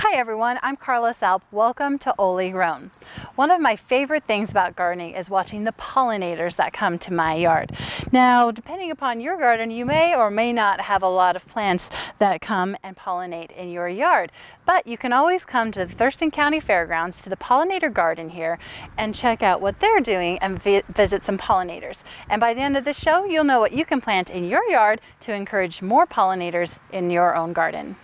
Hi everyone, I'm Carla Salp. Welcome to Oli Grown. One of my favorite things about gardening is watching the pollinators that come to my yard. Now, depending upon your garden, you may or may not have a lot of plants that come and pollinate in your yard. But you can always come to the Thurston County Fairgrounds to the pollinator garden here and check out what they're doing and visit some pollinators. And by the end of the show, you'll know what you can plant in your yard to encourage more pollinators in your own garden.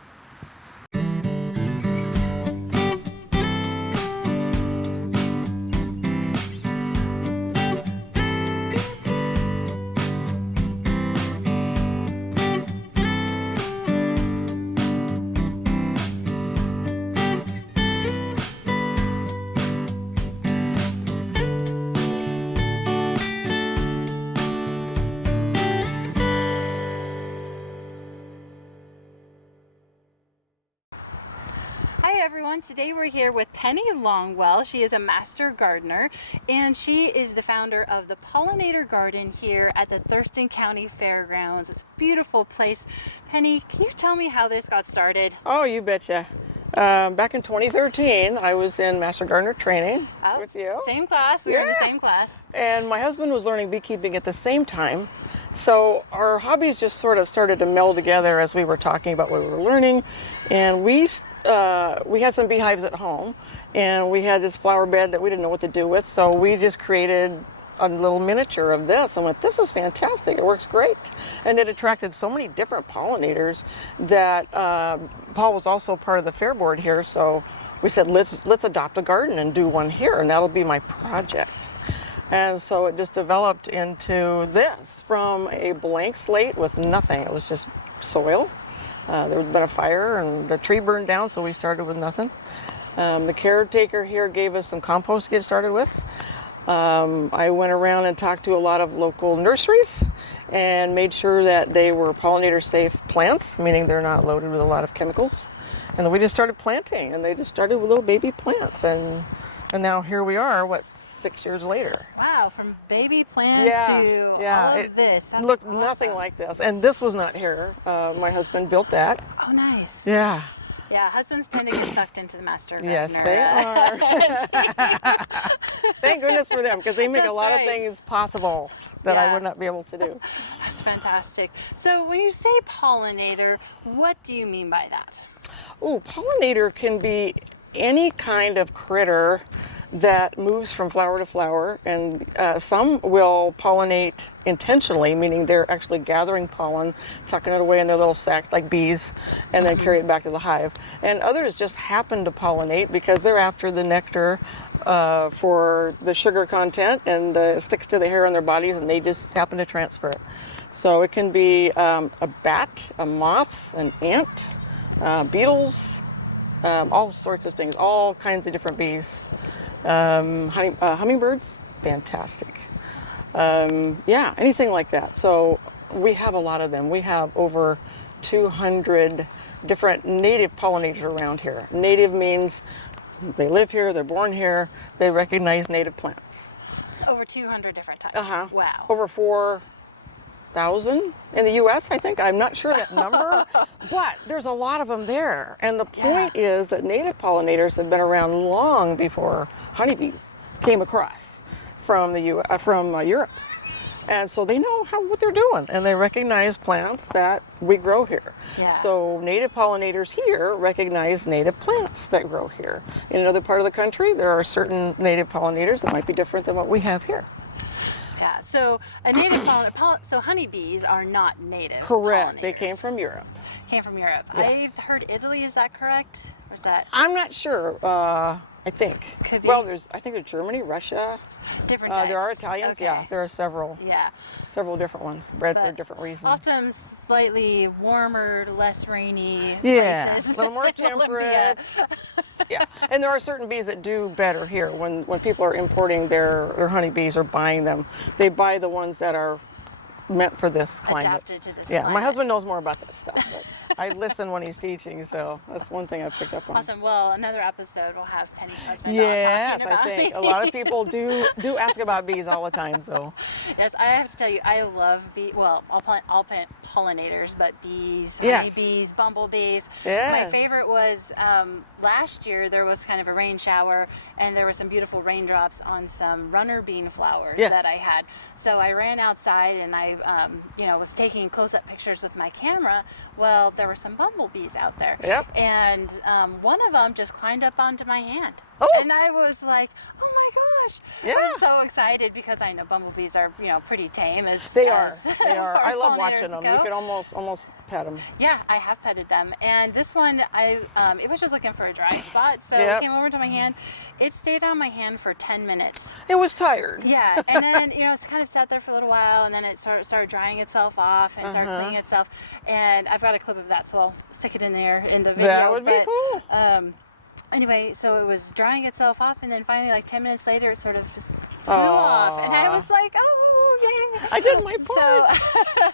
Hi everyone, today we're here with Penny Longwell. She is a master gardener and she is the founder of the Pollinator Garden here at the Thurston County Fairgrounds. It's a beautiful place. Penny, can you tell me how this got started? Oh, you betcha. Back in 2013, I was in master gardener training with you. Same class, we were in the same class. And my husband was learning beekeeping at the same time. So our hobbies just sort of started to meld together as we were talking about what we were learning. And we had some beehives at home, and we had this flower bed that we didn't know what to do with. So we just created a little miniature of this and went, this is fantastic, it works great. And it attracted so many different pollinators that Paul was also part of the fair board here, so we said let's adopt a garden and do one here, and that'll be my project. And so it just developed into this from a blank slate with nothing. It was just soil. There had been a fire and the tree burned down, so we started with nothing. The caretaker here gave us some compost to get started with. I went around and talked to a lot of local nurseries and made sure that they were pollinator safe plants, meaning they're not loaded with a lot of chemicals. And then we just started planting, and they just started with little baby plants, and now here we are, 6 years later. Wow, from baby plants to all of this. That's looked awesome. Nothing like this, and this was not here. My husband built that. Oh, nice. Yeah. Yeah, husbands tend to get sucked into the master gardener. Yes, they are. Thank goodness for them, because they make a lot of things possible that I would not be able to do. That's fantastic. So when you say pollinator, what do you mean by that? Oh, pollinator can be any kind of critter that moves from flower to flower, and some will pollinate intentionally, meaning they're actually gathering pollen, tucking it away in their little sacks like bees, and then carry it back to the hive. And others just happen to pollinate because they're after the nectar for the sugar content, and it sticks to the hair on their bodies, and they just happen to transfer it. So it can be a bat, a moth, an ant, beetles, all sorts of things, all kinds of different bees. Hummingbirds, fantastic. Anything like that. So we have a lot of them. We have over 200 different native pollinators around here. Native means they live here, they're born here, they recognize native plants. Over 200 different types. Wow. Over 4,000 in the U.S., I think. I'm not sure that number, but there's a lot of them there. And the point is that native pollinators have been around long before honeybees came across from Europe. And so they know what they're doing, and they recognize plants that we grow here. Yeah. So native pollinators here recognize native plants that grow here. In another part of the country, there are certain native pollinators that might be different than what we have here. Yeah, so a native so honeybees are not native. Correct. They came from Europe. Came from Europe. Yes. I've heard Italy. Is that correct? Or is that? I'm not sure. I think. Could be. Well, I think there's Germany, Russia. Different types. There are Italians. Okay. Yeah, there are several. Yeah. Several different ones, bred for different reasons. Often slightly warmer, less rainy places. places. A little more temperate. Yeah, and there are certain bees that do better here. When people are importing their honeybees or buying them, they buy the ones that are meant for this climate. Adapted to this Yeah, my climate. husband knows more about that stuff, but I listen when he's teaching, so that's one thing I picked up on. Awesome. Well, another episode we'll have Penny's husband Yes, on talking about I think bees. a lot of people do ask about bees all the time. So Yes, I have to tell you, I love all pollinators, but bees, Yes. honeybees, bumblebees. Yes. My favorite was last year there was kind of a rain shower, and there were some beautiful raindrops on some runner bean flowers Yes. that I had. So I ran outside and I, was taking close-up pictures with my camera. Well, there were some bumblebees out there. Yep. And one of them just climbed up onto my hand. Oh. And I was like, oh my gosh. Yeah. I was so excited because I know bumblebees are, pretty tame as they are. as They are. far I as love pollinators watching them. go. You can almost pet them. Yeah, I have petted them. And this one, it was just looking for a dry spot. So Yep. it came over to my hand. It stayed on my hand for 10 minutes. It was tired. Yeah, and then it's kind of sat there for a little while, and then it started drying itself off and started cleaning itself. And I've got a clip of that, so I'll stick it in there in the video. That would be cool. Anyway, so it was drying itself off, and then finally, like 10 minutes later, it sort of just flew off, and I was like, oh, yay! I did my part. So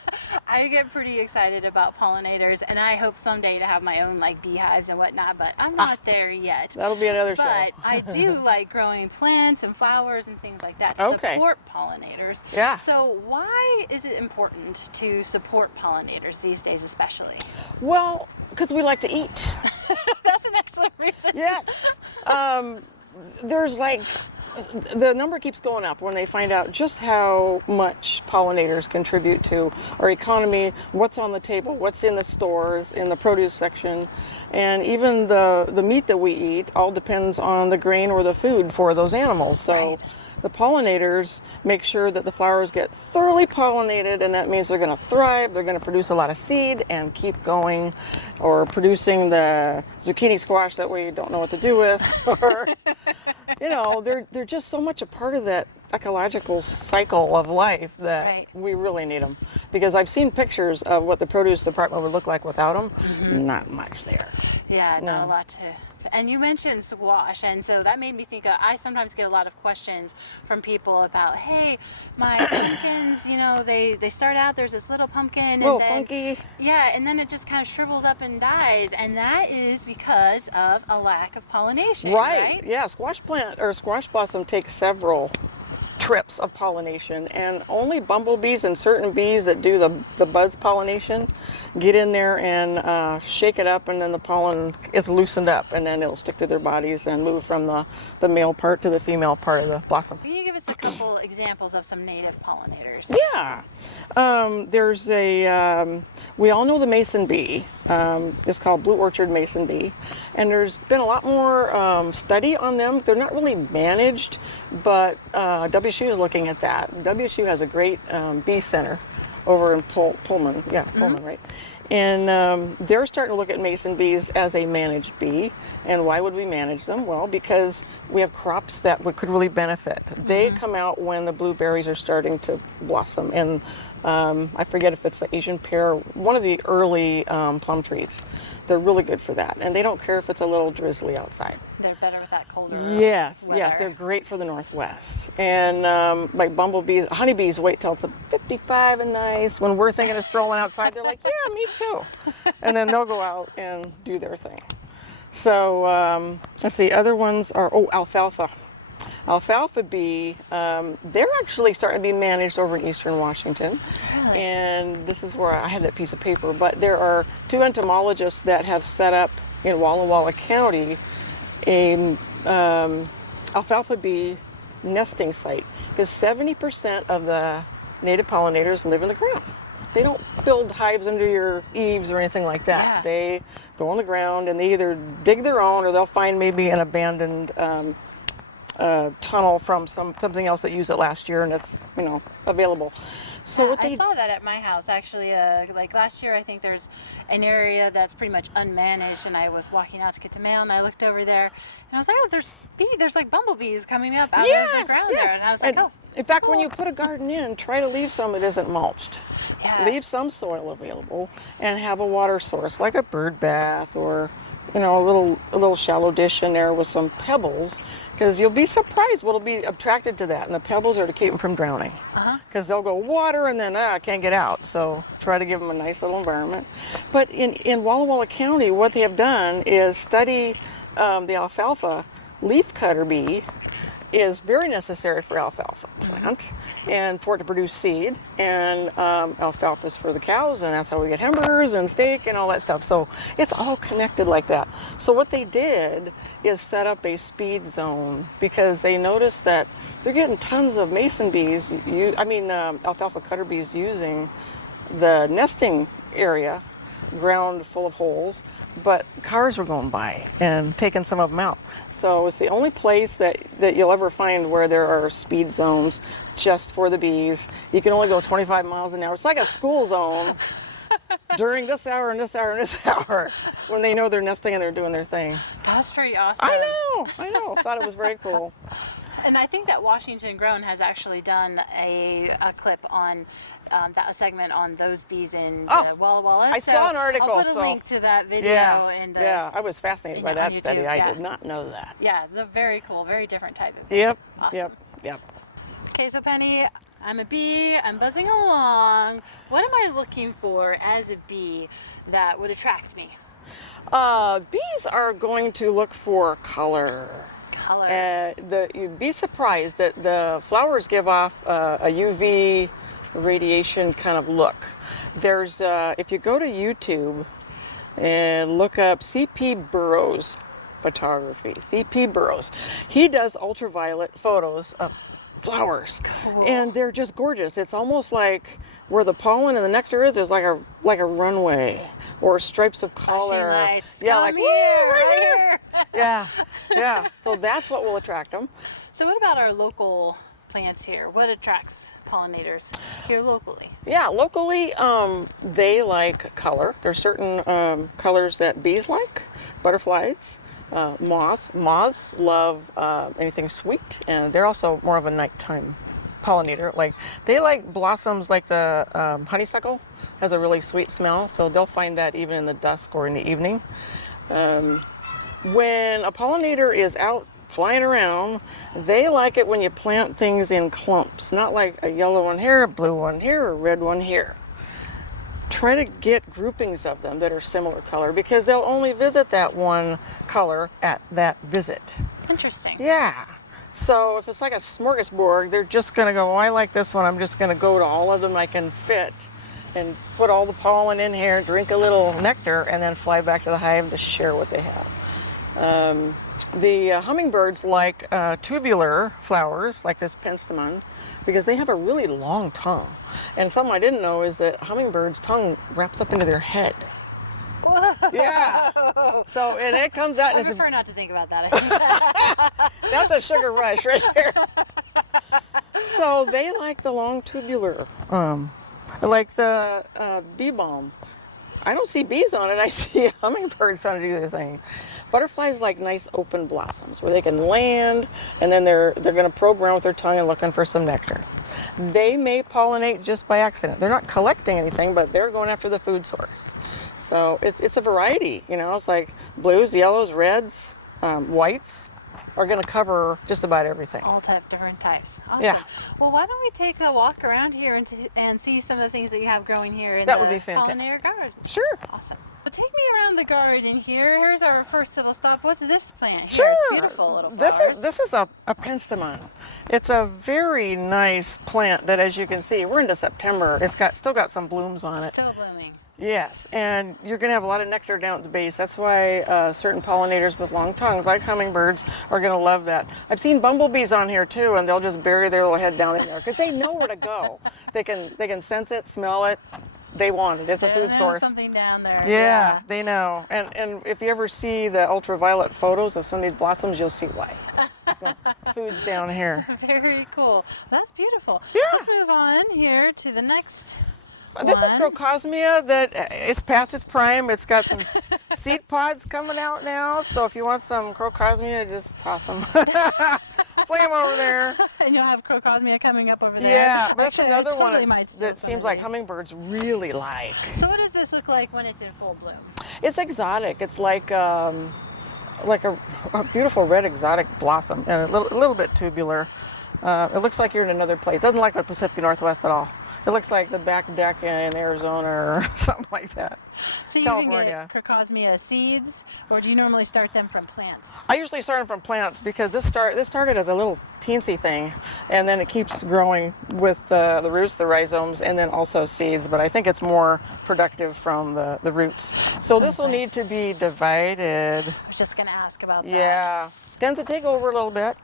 I get pretty excited about pollinators, and I hope someday to have my own like beehives and whatnot, but I'm not there yet. That'll be another show. But I do like growing plants and flowers and things like that to Okay. support pollinators. Yeah. So why is it important to support pollinators these days, especially? Well, because we like to eat. That's an excellent reason. Yes. There's like, the number keeps going up when they find out just how much pollinators contribute to our economy, what's on the table, what's in the stores, in the produce section, and even the meat that we eat all depends on the grain or the food for those animals. So. Right. The pollinators make sure that the flowers get thoroughly pollinated, and that means they're going to thrive, they're going to produce a lot of seed and keep going, or producing the zucchini squash that we don't know what to do with, or, they're just so much a part of that ecological cycle of life that Right. we really need them. Because I've seen pictures of what the produce department would look like without them, not much there. Yeah, not No. a lot to. And you mentioned squash, and so that made me think I sometimes get a lot of questions from people about, hey, my pumpkins, they start out, there's this little pumpkin, Little and then, funky. yeah, and then it just kind of shrivels up and dies, and that is because of a lack of pollination, right? Yeah, squash plant or squash blossom takes several trips of pollination, and only bumblebees and certain bees that do the buzz pollination get in there and shake it up, and then the pollen is loosened up, and then it'll stick to their bodies and move from the male part to the female part of the blossom. Can you give us a couple examples of some native pollinators? Yeah, there's we all know the mason bee. It's called blue orchard mason bee, and there's been a lot more study on them. They're not really managed, but WSU is looking at that. WSU has a great bee center over in Pullman, right? And they're starting to look at mason bees as a managed bee. And why would we manage them? Well, because we have crops that could really benefit. They come out when the blueberries are starting to blossom. And I forget if it's the Asian pear, one of the early plum trees. They're really good for that. And they don't care if it's a little drizzly outside. They're better with that colder Yes, weather. they're great for the Northwest. And like bumblebees, honeybees wait till it's 55 and nice. When we're thinking of strolling outside, they're like, yeah, me too. And then they'll go out and do their thing. So let's see, other ones are, alfalfa. Alfalfa bee, they're actually starting to be managed over in eastern Washington. Really? And this is where I had that piece of paper, but there are 2 entomologists that have set up in Walla Walla County a alfalfa bee nesting site, because 70% of the native pollinators live in the ground. They don't build hives under your eaves or anything like that. Yeah. They go on the ground and they either dig their own, or they'll find maybe an abandoned tunnel from something else that used it last year, and it's available. So what I they saw that at my house actually. Like last year, I think there's an area that's pretty much unmanaged, and I was walking out to get the mail, and I looked over there, and I was like, oh, there's like bumblebees coming up out of the ground there, and I was like, oh. In fact, when you put a garden in, try to leave some that isn't mulched. Yeah. Leave some soil available and have a water source, like a bird bath or a little shallow dish in there with some pebbles, because you'll be surprised what'll be attracted to that. And the pebbles are to keep them from drowning, because they'll go water and then I can't get out. So try to give them a nice little environment. But in Walla Walla County, what they have done is study the alfalfa leafcutter bee is very necessary for alfalfa plant and for it to produce seed, and alfalfa is for the cows, and that's how we get hamburgers and steak and all that stuff. So it's all connected like that. So what they did is set up a speed zone, because they noticed that they're getting tons of mason bees, alfalfa cutter bees using the nesting area, ground full of holes, but cars were going by and taking some of them out. So it's the only place that you'll ever find where there are speed zones just for the bees. You can only go 25 miles an hour. It's like a school zone during this hour and this hour and this hour, when they know they're nesting and they're doing their thing. That's pretty awesome. I know. Thought it was very cool. And I think that Washington Grown has actually done a clip on that segment on those bees in Walla Walla. I saw an article. I'll put a link to that video. I was fascinated by that study. I did not know that. Yeah, it's a very cool, very different type of bee. Yep, Awesome. yep. Okay, so Penny, I'm a bee, I'm buzzing along. What am I looking for as a bee that would attract me? Bees are going to look for color. You'd be surprised that the flowers give off a UV radiation kind of look. There's if you go to YouTube and look up C.P. Burrows photography, C.P. Burrows, he does ultraviolet photos of flowers, and they're just gorgeous. It's almost like where the pollen and the nectar is. There's like a runway or stripes of color. Yeah, like here, right here. yeah. So that's what will attract them. So what about our local plants here? What attracts pollinators here locally? Yeah, locally, they like color. There's certain colors that bees like. Butterflies. Moths love anything sweet, and they're also more of a nighttime pollinator. Like they like blossoms like the honeysuckle has a really sweet smell, so they'll find that even in the dusk or in the evening. When a pollinator is out flying around, they like it when you plant things in clumps, not like a yellow one here, a blue one here, a red one here. Try to get groupings of them that are similar color, because they'll only visit that one color at that visit. Interesting. Yeah. So if it's like a smorgasbord, they're just going to go, oh, I like this one. I'm just going to go to all of them I can fit and put all the pollen in here, drink a little nectar, and then fly back to the hive to share what they have. The hummingbirds like tubular flowers, like this penstemon, because they have a really long tongue. And something I didn't know is that hummingbirds' tongue wraps up into their head. Whoa. Yeah. So, and it comes out. I prefer not to think about that. That's a sugar rush right there. So they like the long tubular, like the bee balm. I don't see bees on it. I see hummingbirds trying to do their thing. Butterflies like nice open blossoms where they can land, and then they're going to probe around with their tongue and looking for some nectar. They may pollinate just by accident. They're not collecting anything, but they're going after the food source. So it's a variety. It's like blues, yellows, reds, whites are going to cover just about everything. All different types. Awesome. Yeah. Well, why don't we take a walk around here and see some of the things that you have growing here in That would be fantastic. Pollinator garden? Sure. Awesome. Well, take me around the garden here. Here's our first little stop. What's this plant here? Sure. It's beautiful little flowers. This is a penstemon. It's a very nice plant that, as you can see, we're into September. It's still got some blooms on it. Still blooming. Yes, and you're going to have a lot of nectar down at the base. That's why certain pollinators with long tongues, like hummingbirds, are going to love that. I've seen bumblebees on here too, and they'll just bury their little head down in there because they know where to go. They can sense it, smell it. They want it. It's a food source. Something down there. Yeah, they know. And if you ever see the ultraviolet photos of some of these blossoms, you'll see why. Food's down here. Very cool. That's beautiful. Yeah. Let's move on here to the next. This is Crocosmia that is past its prime. It's got some seed pods coming out now. So if you want some Crocosmia, just toss them. Flame over there. And you'll have crocosmia coming up over there. Yeah, but that's Actually, I another one totally might steal that some seems of like these. hummingbirds really like. So what does this look like when it's in full bloom? It's exotic. It's like a beautiful red exotic blossom and a little bit tubular. It looks like you're in another place. It doesn't look like the Pacific Northwest at all. It looks like the back deck in Arizona or something like that. So you California. can get crocosmia seeds, or do you normally start them from plants? I usually start them from plants because this started as a little teensy thing, and then it keeps growing with the roots, the rhizomes, and then also seeds. But I think it's more productive from the roots. So this will need to be divided. I was just going to ask about that. Yeah, tends to take over a little bit.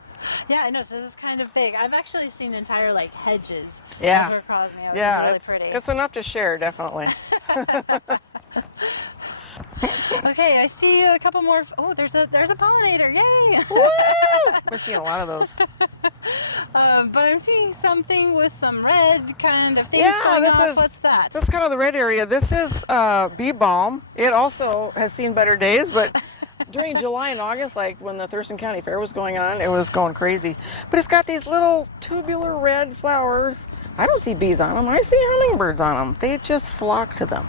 Yeah, I know. So this is kind of big. I've actually seen entire like hedges Yeah. of crocosmia, which Yeah, is really pretty. it's enough to share, definitely. Okay, I see a couple more. Oh, there's a pollinator! Yay! Woo! We're seeing a lot of those. But I'm seeing something with some red kind of things Yeah, going this off. is What's that? This is kind of the red area. This is bee balm. It also has seen better days, but during July and August, like when the Thurston County Fair was going on, it was going crazy. But it's got these little tubular red flowers. I don't see bees on them. I see hummingbirds on them. They just flock to them.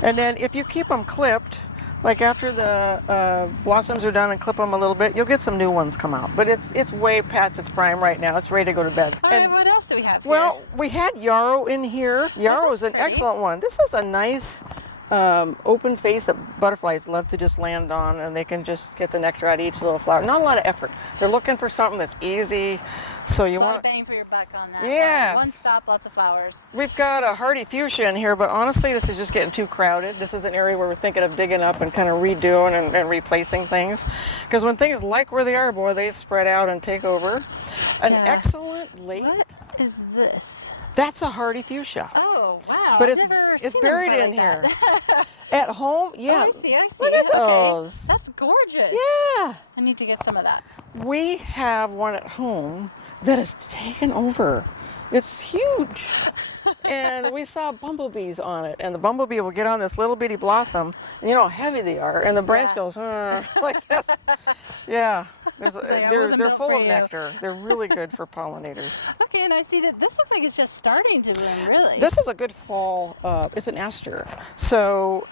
And then if you keep them clipped, like after the blossoms are done and clip them a little bit, you'll get some new ones come out. But it's way past its prime right now. It's ready to go to bed. All right, what else do we have here? Well, we had yarrow in here. Yarrow is an pretty. excellent one. This is a nice open face that butterflies love to just land on, and they can just get the nectar out of each little flower. Not a lot of effort. They're looking for something that's easy. So you so want bang for your buck on that. Yes. One stop, lots of flowers. We've got a hardy fuchsia in here, but honestly, this is just getting too crowded. This is an area where we're thinking of digging up and kind of redoing and replacing things. Because when things like where they are, boy, they spread out and take over. An Yeah. excellent late. What is this? That's a hardy fuchsia. Oh, wow. But I've it's never it's seen buried them in quite here. like that. At home, yeah. Oh, I see. Look at Okay. those. That's gorgeous. Yeah. I need to get some of that. We have one at home that is taken over. It's huge. And we saw bumblebees on it. And the bumblebee will get on this little bitty blossom. And you know how heavy they are. And the branch Yeah. goes, like this. Yeah. Like, I They're wasn't built full for of you. nectar. They're really good for pollinators. Okay, and I see that this looks like it's just starting to bloom, really. This is a good fall, it's an aster. So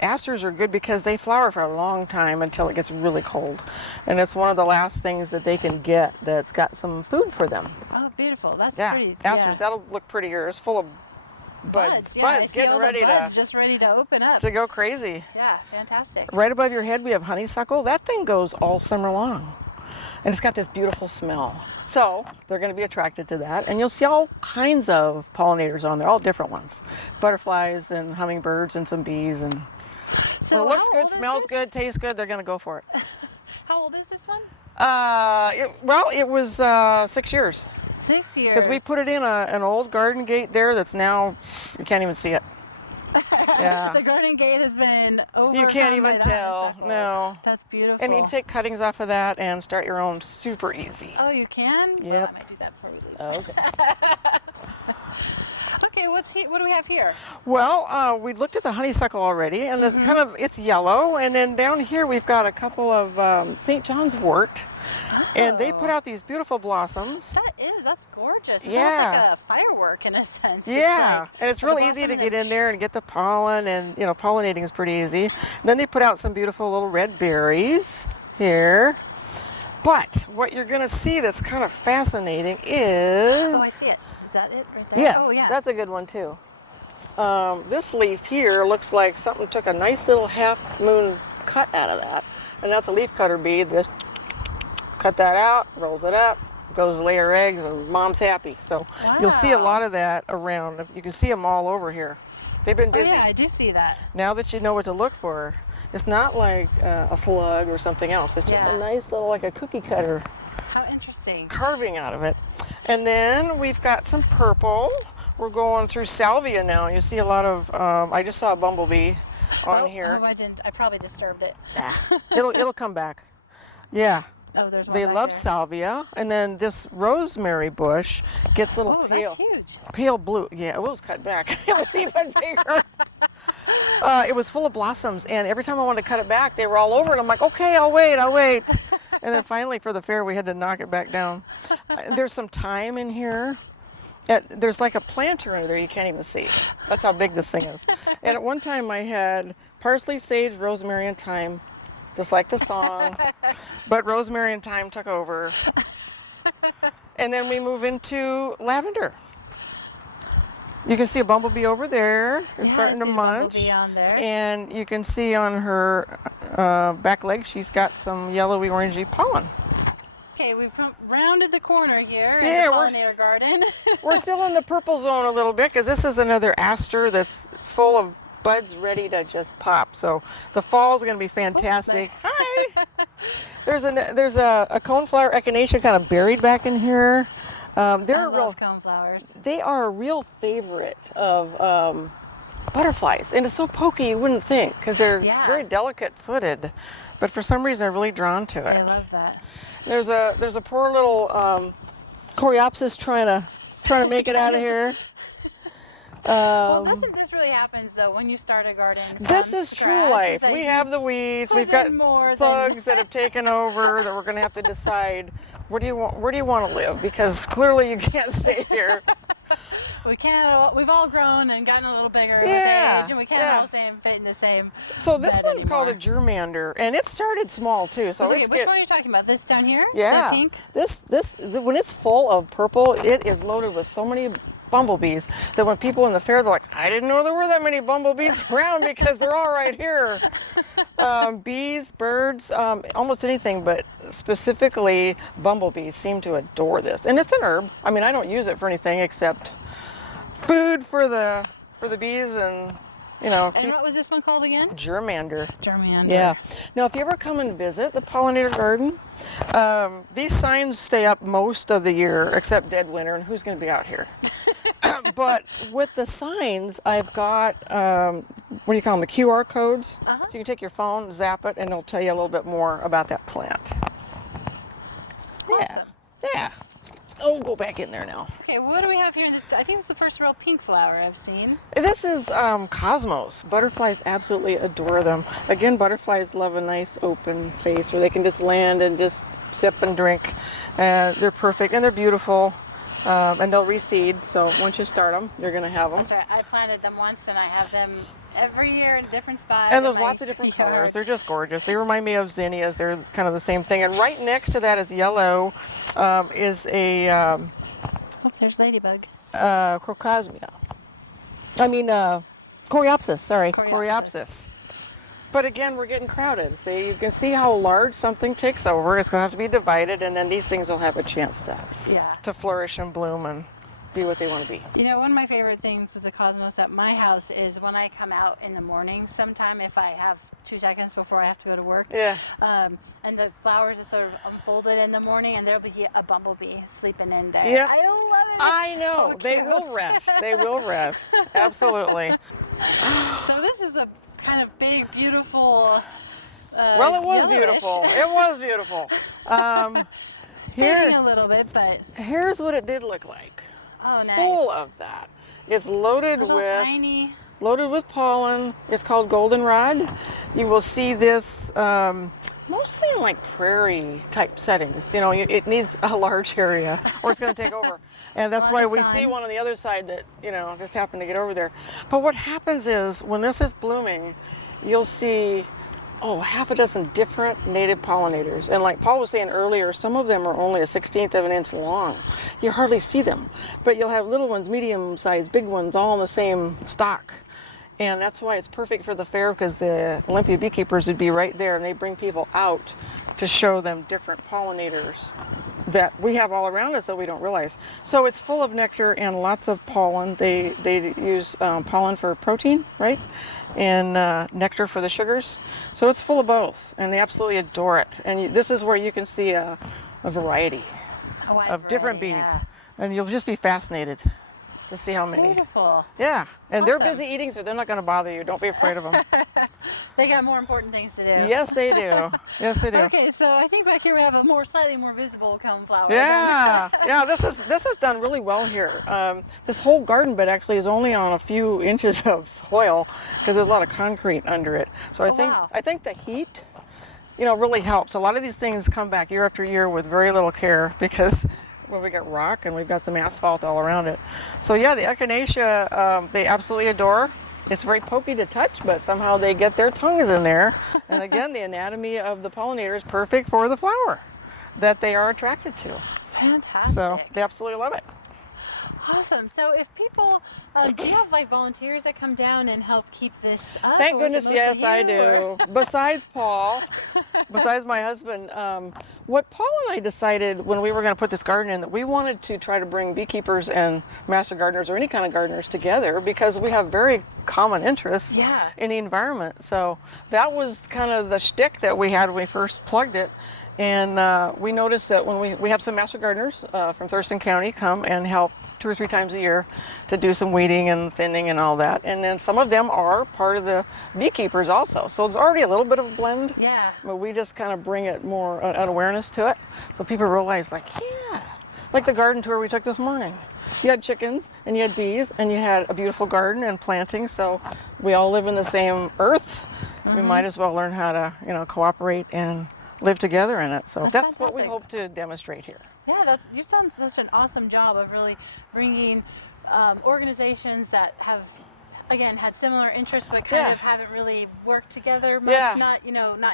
asters are good because they flower for a long time until it gets really cold. And it's one of the last things that they can get that's got some food for them. Oh, beautiful. That's Yeah, pretty. asters, Yeah. that'll look prettier. It's full of buds, Yeah, I see getting all the ready buds just ready to open up. to go crazy. Yeah, fantastic. Right above your head, we have honeysuckle. That thing goes all summer long. And it's got this beautiful smell. So they're going to be attracted to that. And you'll see all kinds of pollinators on there, all different ones. Butterflies and hummingbirds and some bees. And So well, it looks how good, old is smells this? good, tastes good. They're going to go for it. How old is this one? It was 6 years. 6 years. Because we put it in an old garden gate there that's now, you can't even see it. Yeah. The garden gate has been overcome You can't by even the tell. honeysuckle. No. That's beautiful. And you can take cuttings off of that and start your own super easy. Oh, you can? Well, Yep. I might do that before we leave. Okay. Okay, what do we have here? Well, we looked at the honeysuckle already, and it's kind of, it's yellow. And then down here we've got a couple of St. John's wort, and they put out these beautiful blossoms. That's gorgeous. It's Yeah. almost like a firework in a sense. Yeah, It's like and it's the real easy to blossom get in there and get the pollen, and you know, pollinating is pretty easy. Then they put out some beautiful little red berries here. But what you're going to see that's kind of fascinating is... Oh, I see it. Is that it right there? Yes, Oh, yeah. that's a good one too. This leaf here looks like something took a nice little half moon cut out of that. And that's a leaf cutter bee. This, cut that out, rolls it up, goes to lay her eggs, and mom's happy. So you'll see a Wow. lot of that around. You can see them all over here. They've been Oh, busy. yeah, I do see that. Now that you know what to look for, it's not like a slug or something else. It's just Yeah. a nice little, like a cookie cutter How interesting. carving out of it. And then we've got some purple. We're going through salvia now. You see a lot of, I just saw a bumblebee on here. Oh, I didn't. I probably disturbed it. It'll come back. Yeah. Oh, there's one They back love there. salvia. And then this rosemary bush gets little Oh, pale. that's huge. Pale blue. Yeah, it was cut back. It was even bigger. It was full of blossoms, and every time I wanted to cut it back, they were all over it. I'm like, okay, I'll wait. And then finally for the fair, we had to knock it back down. There's some thyme in here. There's like a planter under there you can't even see. That's how big this thing is. And at one time I had parsley, sage, rosemary, and thyme, just like the song. But rosemary and thyme took over. And then we move into lavender. You can see a bumblebee over there. It's starting to munch. On there. And you can see on her back leg, she's got some yellowy, orangey pollen. Okay, we've rounded the corner here Yeah, in the pollinator garden. We're still in the purple zone a little bit because this is another aster that's full of buds ready to just pop. So the fall is going to be fantastic. Hi. There's a coneflower echinacea kind of buried back in here. They're real coneflowers. They are a real favorite of butterflies, and it's so pokey you wouldn't think because they're very delicate-footed, but for some reason they're really drawn to it. I love that. There's a poor little coreopsis trying to make it out of here. Well, doesn't this really happens though when you start a garden? This is true life. We have the weeds. We've got thugs that have taken over that we're going to have to decide where do you want to live, because clearly you can't stay here. We can't. We've all grown and gotten a little bigger with age, and we can't all fit in the same. So this one's called a germander, and it started small too. So which one are you talking about? This down here? Yeah. The pink? This when it's full of purple, it is loaded with so many bumblebees that when people in the fair, they're like, I didn't know there were that many bumblebees around because they're all right here. Bees, birds, almost anything, but specifically bumblebees seem to adore this. And it's an herb. I mean, I don't use it for anything except food for the bees and, you know. And what was this one called again? Germander. Germander. Yeah. Now, if you ever come and visit the pollinator garden, these signs stay up most of the year except dead winter, and who's going to be out here? But with the signs, I've got, what do you call them, the QR codes? So you can take your phone, zap it, and it'll tell you a little bit more about that plant. Awesome. Yeah. Oh, go back in there now. Okay, what do we have here? I think it's the first real pink flower I've seen. This is cosmos. Butterflies absolutely adore them. Again, butterflies love a nice open face where they can just land and just sip and drink. They're perfect and they're beautiful. And they'll reseed, so once you start them, you're going to have them. That's right. I planted them once, and I have them every year in different spots. And there's lots of different colors. They're just gorgeous. They remind me of zinnias. They're kind of the same thing. And right next to that is yellow, is a... oops, there's ladybug. Crocosmia. I mean, coreopsis, sorry. Coreopsis. But again, we're getting crowded. See, you can see how large something takes over. It's going to have to be divided, and then these things will have a chance to flourish and bloom and be what they want to be. You know, one of my favorite things with the cosmos at my house is when I come out in the morning sometime, if I have 2 seconds before I have to go to work. Yeah. And the flowers are sort of unfolded in the morning, and there'll be a bumblebee sleeping in there. Yep. I love it. I know. So They cute. will rest. They will rest. Absolutely. So this is a kind of big, beautiful. Well, it was yellowish. beautiful. It was beautiful. Fading a little bit, but here's what it did look like. oh, nice. Full of that. It's loaded Little with tiny. loaded with pollen. It's called goldenrod. You will see this mostly in like prairie type settings. You know, it needs a large area or it's going to take over. And that's why we see one on the other side that, you know, just happened to get over there. But what happens is when this is blooming, you'll see, half a dozen different native pollinators. And like Paul was saying earlier, some of them are only a 1/16 of an inch long. You hardly see them. But you'll have little ones, medium sized, big ones, all in the same stock. And that's why it's perfect for the fair, because the Olympia beekeepers would be right there and they bring people out to show them different pollinators that we have all around us that we don't realize. So it's full of nectar and lots of pollen. They use pollen for protein, right? And nectar for the sugars. So it's full of both, and they absolutely adore it. And this is where you can see a variety of different bees. Yeah. And you'll just be fascinated to see how many. Beautiful. Yeah, and they're Awesome. busy eating, so they're not going to bother you. Don't be afraid of them. They got more important things to do. Yes, they do. Yes, they do. Okay, so I think back here we have a slightly more visible coneflower. Yeah, yeah. This is done really well here. This whole garden bed actually is only on a few inches of soil because there's a lot of concrete under it. So I think wow. I think the heat really helps. A lot of these things come back year after year with very little care because we got rock and we've got some asphalt all around it. So yeah, the echinacea, they absolutely adore. It's very pokey to touch, but somehow they get their tongues in there. And again, the anatomy of the pollinator is perfect for the flower that they are attracted to. Fantastic. So they absolutely love it. Awesome. So if people, do you have like volunteers that come down and help keep this up? Thank or is it goodness, mostly yes, you, I do. Besides Paul, besides my husband, what Paul and I decided when we were going to put this garden in, that we wanted to try to bring beekeepers and master gardeners or any kind of gardeners together because we have very common interests in the environment. So that was kind of the shtick that we had when we first plugged it. And we noticed that when we have some master gardeners from Thurston County come and help 2 or 3 times a year to do some weeding and thinning and all that. And then some of them are part of the beekeepers also. So there's already a little bit of a blend. Yeah. But we just kind of bring it more, an awareness to it. So people realize like the garden tour we took this morning. You had chickens and you had bees and you had a beautiful garden and planting. So we all live in the same earth. We might as well learn how to, cooperate and live together in it. So that's what we hope to demonstrate here. Yeah, you've done such an awesome job of really bringing organizations that have, again, had similar interests but kind of haven't really worked together much, not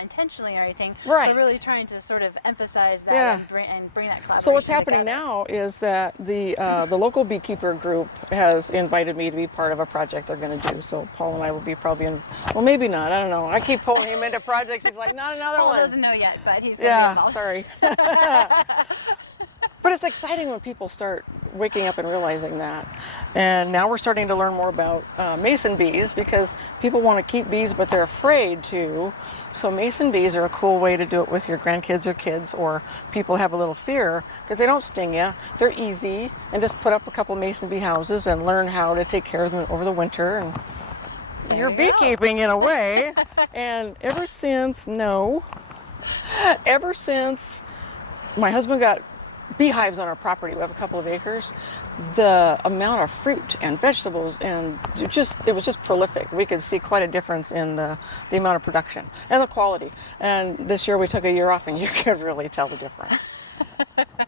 intentionally or anything, but really trying to sort of emphasize that and bring that collaboration. So what's happening now is that the local beekeeper group has invited me to be part of a project they're going to do. So Paul and I will be probably in, well, maybe not, I don't know. I keep pulling him into projects. He's like, not another one. Paul doesn't know yet, but he's going to be involved. Sorry. But it's exciting when people start waking up and realizing that. And now we're starting to learn more about mason bees because people want to keep bees, but they're afraid to. So mason bees are a cool way to do it with your grandkids or kids, or people have a little fear because they don't sting you. They're easy, and just put up a couple mason bee houses and learn how to take care of them over the winter. And you're beekeeping in a way. And ever since my husband got beehives on our property, we have a couple of acres, the amount of fruit and vegetables, and it was just prolific. We could see quite a difference in the amount of production and the quality. And this year we took a year off and you could really tell the difference.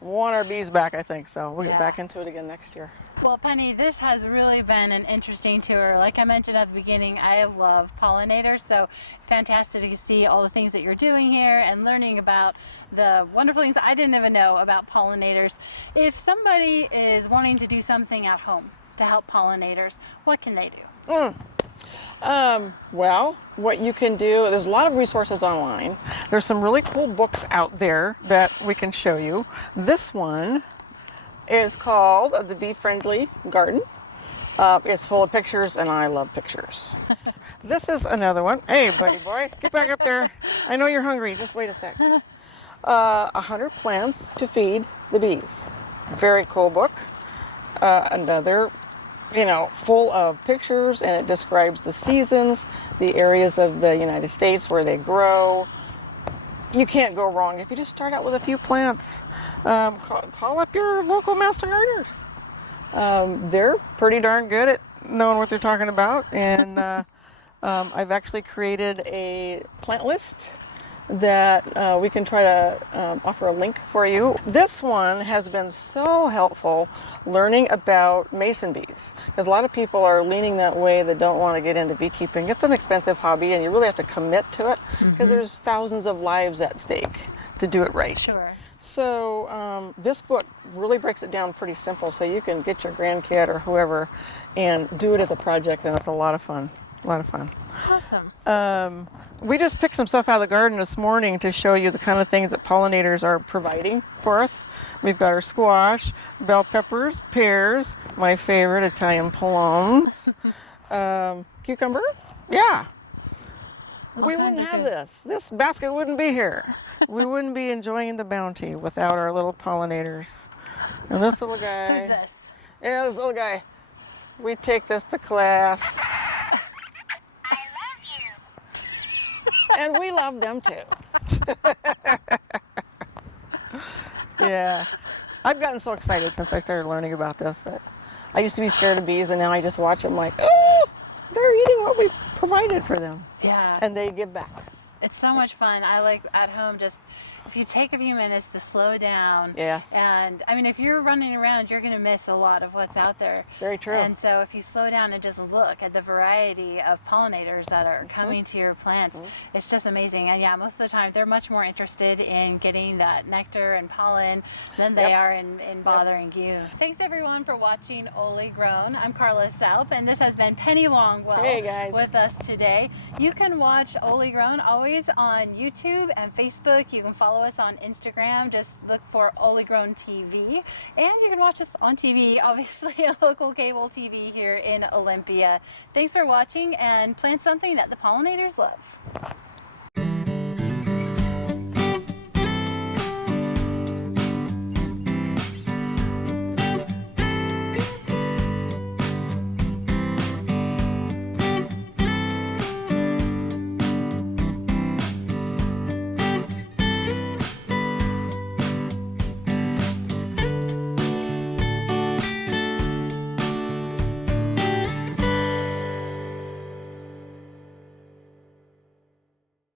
Want our bees back, I think, so we'll get back into it again next year. Well, Penny, this has really been an interesting tour. Like I mentioned at the beginning, I love pollinators, so it's fantastic to see all the things that you're doing here and learning about the wonderful things I didn't even know about pollinators. If somebody is wanting to do something at home to help pollinators, what can they do? Well, what you can do, there's a lot of resources online. There's some really cool books out there that we can show you. This one is called The Bee Friendly Garden. It's full of pictures, and I love pictures. This is another one. Hey, buddy boy, get back up there. I know you're hungry. Just wait a sec. 100 Plants to Feed the Bees. Very cool book. Another, full of pictures, and it describes the seasons, the areas of the United States where they grow. You can't go wrong if you just start out with a few plants. Call up your local master gardeners. They're pretty darn good at knowing what they're talking about. And I've actually created a plant list that we can try to offer a link for you. This one has been so helpful learning about mason bees, because a lot of people are leaning that way that don't want to get into beekeeping. It's an expensive hobby and you really have to commit to it because there's thousands of lives at stake to do it right. Sure. So this book really breaks it down pretty simple, so you can get your grandkid or whoever and do it as a project, and it's a lot of fun. Awesome. We just picked some stuff out of the garden this morning to show you the kind of things that pollinators are providing for us. We've got our squash, bell peppers, pears, my favorite Italian plums, cucumber. Yeah. We wouldn't have this. This basket wouldn't be here. We wouldn't be enjoying the bounty without our little pollinators. And this little guy. Who's this? Yeah, this little guy. We take this to class. And we love them too. Yeah. I've gotten so excited since I started learning about this that I used to be scared of bees, and now I just watch them like, oh, they're eating what we provided for them. Yeah. And they give back. It's so much fun. I like at home just if you take a few minutes to slow down. Yes. And I mean, if you're running around, you're going to miss a lot of what's out there. Very true. And so if you slow down and just look at the variety of pollinators that are coming to your plants, it's just amazing. And yeah, most of the time they're much more interested in getting that nectar and pollen than they are in bothering you. Thanks everyone for watching Oli Grown. I'm Carla Saup, and this has been Penny Longwell Hey, guys. with us today. You can watch Oli Grown always on YouTube and Facebook. You can follow us on Instagram. Just look for Oli Grown TV. And you can watch us on TV, obviously, a local cable TV here in Olympia. Thanks for watching, and plant something that the pollinators love.